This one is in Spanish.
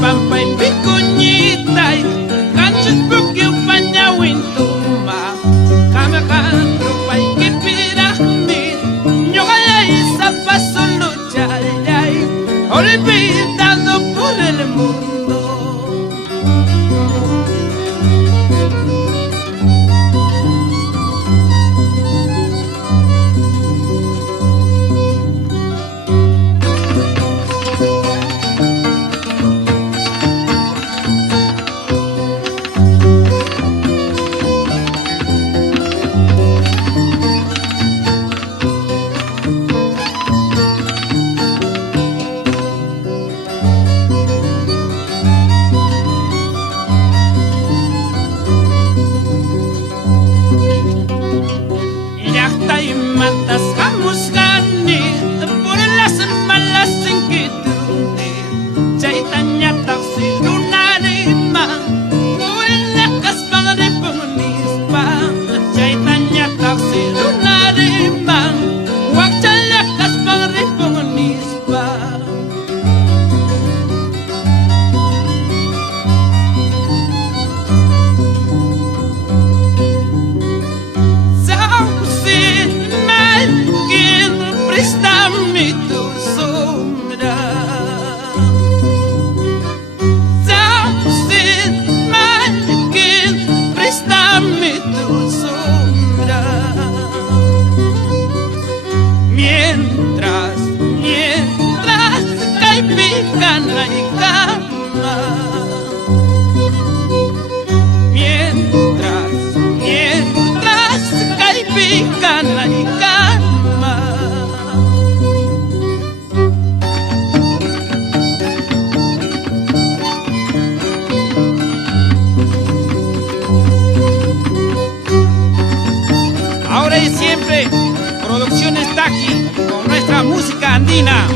Pampa y picuñita y canchas porque upaña wintuma kama trupa y que pirami ñogala y zapazo lucha olvidado por el mundo. Matas hamusgani por las malas inquietudes chaitanya taksi lunarima buena caspana de punispa chaitanya taksi lunarima wakchala caspana de punispa. Préstame tu sombra, préstame tu sombra. Mientras cae picana y cama. Mientras cae picana y cama. Ahora y siempre, Producciones Taki con nuestra música andina.